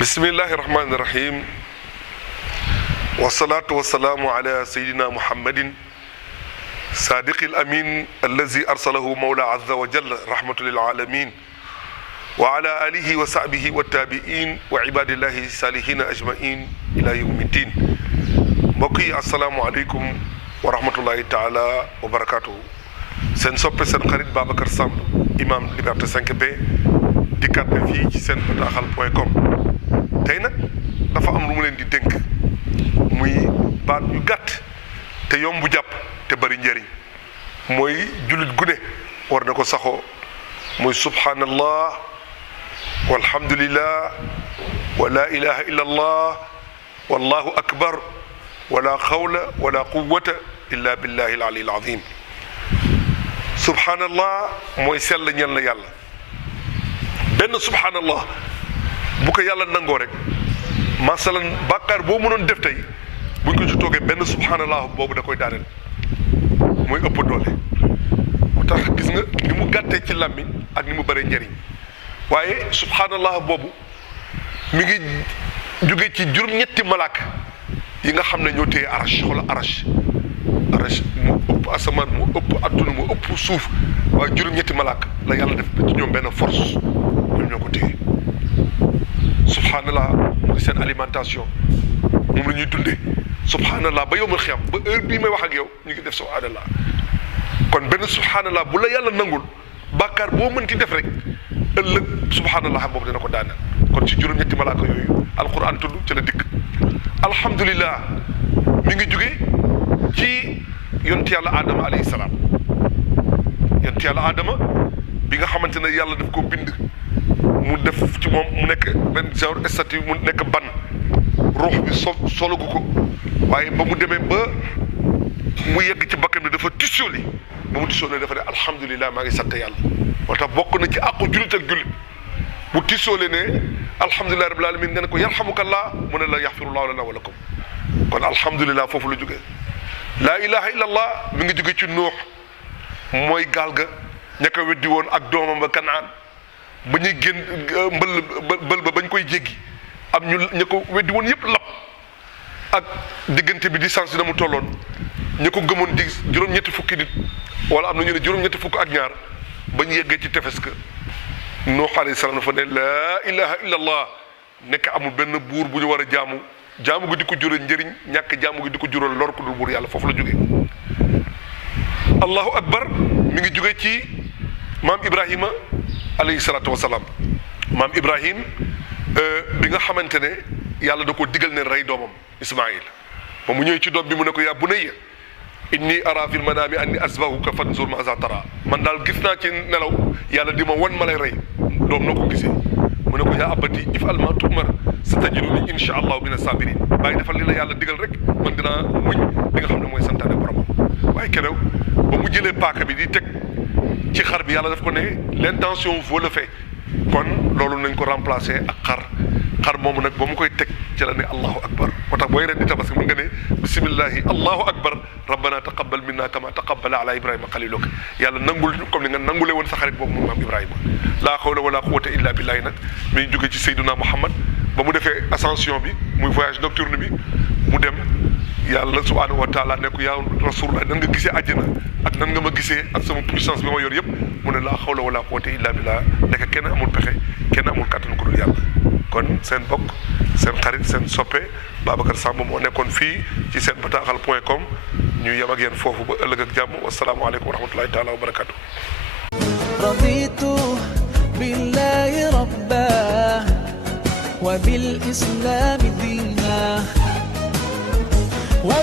بسم الله الرحمن الرحيم والصلاة والسلام على سيدنا محمد صادق الأمين الذي أرسله مولى عز وجل رحمة للعالمين وعلى آله وصحبه والتابعين وعباد الله الصالحين أجمعين إلى يوم الدين بقي السلام عليكم ورحمة الله تعالى وبركاته سن soppe seen xarit Babacar Samb imam Liberté 5B dikkaat na fii ci seen bataaxal.com tey nag dafa am lu mu leen di dénk muy baat yu gàtt te yomb jàpp te bari njëriñ mooy jullit gu ne war na ko saxoo muy subhanallah walhamdulillah wa la ilaha illa allah wallahu akbar wala xawla wala quwwata illa billahi al ali al azim subhanallah mooy sell ñel na yàlla benn subhanallah bu ko yàlla nangoo rek masalan bàkkaar boo mënoon def tey buñ ko ci toogee benn subhanallah boobu da koy daaneel mooy ëpp doole moo tax gis nga ni mu gàttee ci làmmiñ ak ni mu bëree njëriñ waaye subhanallah boobu mi ngi jóge ci juróom-ñetti malaaka yi nga xam ne ñoo téye arash wala arash moo ëpp asamaan moo ëpp adduna moo ëpp suuf waaye juróom-ñetti malaaka la yàlla def ci ñoom benn force ñoom ñoo ko téye subhanallah mooy seen alimentation moom la ñuy dundee subhanallah ba yowmal xiyam ba heure bii may wax ak yow ñu ngi def subhanallah kon benn subhanallah bu la yàlla nangul bàkkaar boo mënti def rek ëllëg subhanallah boobu dana ko daaneel kon ci juróom-ñetti malaaka yooyu alquran tudd ci la dikk alhamdulillah mi ngi jóge ci yonent yàlla Adama alayhi salaam yonent yàlla Adama bi nga xamante ne yàlla daf ko bind mu def ci moom mu nekk benn genre statut mu nekk ban ruux bi sologu ko waaye ba mu demee ba mu yegg ci bakkan bi dafa tissooli ba mu tissooli dafa ne alhamdulilah maa ngi sant yàlla moo tax bokk na ci àqu jullit ak jullit bu tissoole ne alhamdulilah rabbil alamin nga ne ko yarhamukallah mu ne la yaxfirullahu lana wa lakum kon alhamdulilah foofu la jógee laa ilaha illa allah mi ngi jóge ci nuux mooy gaal ga ña ko weddi woon ak doomam ba Kanaan ba ñuy génn mbël ba bañ koy jéggi am ñu ña ko weddi woon yëpp lap ak diggante bi distance bi na mu tolloon ña ko gëmoon di juróom-ñetti fukki nit wala am na ñu ne juróom-ñetti fukk ak ñaar ba ñu yeggee ci tefes ka nuux alayhi salaam dafa ne laa ilaha illa allah nekk amul benn buur bu ñu war a jaamu gi di ko jural njëriñ ñàkk jaamu gi di ko jural lor ku dul buur yàlla foofu la jógee allahu akbar mi ngi jóge ci maam ibrahima alayhi salaatu wasalaam maam ibrahim bi nga xamante ne yàlla da ko digal ne rey doomam ismail ba mu ñëwee ci doom bi mu ne ko yaa bunayya inni ara fil manaami anni asbahuka fanzur maaza tara man daal gis naa ci nelaw yàlla di ma wan ma lay rey doom noo ko gisee mu ne ko yaa abati if'al maa tu'mar satajiduni insha allahu mina sabirin bàyyi defal li la yàlla digal rek man dinaa muñ li nga xam ne mooy santaane boromam waaye keroog ba mu jëlee paaka bi di teg ci xar bi yàlla daf ko ne l'intention vaut le fait kon loolu nañ ko remplacer ak xar moomu nag ba mu koy teg ci la ne allahu akbar moo tax booy ren di tabaski mu nga ne bismillahi allahu akbar rabbana taqabbal minna kama taqabbala ala ibrahima xaliluk yàlla nangul comme ni nga nangule woon sa xarit boobu moom maam ibrahima laa xawla wala quwwata illa billahi nag mi ngi jóge ci Seydina Muhammad ba mu defee ascension bi muy voyage nocturne bi mu dem yàlla subhanahu wa taala ne ko yaa rasulullah nan nga gisee àjjana ak nan nga ma gisee ak sama puissance bi ma yor yëpp mu ne laa xawla wala quwwata illa billah nekk kenn amul pexe kenn amul kàttan ku dul yàlla kon seen bokk seen xarit seen soppe Babacar Samb moo nekkoon fii ci seen bataaxal.com ñu yem ak yéen foofu ba ëllëg ak jàmm wasalaamualeykum wa rahmatullahi taala wa barakatuh raditu billahi rabba wa bil islami dina wa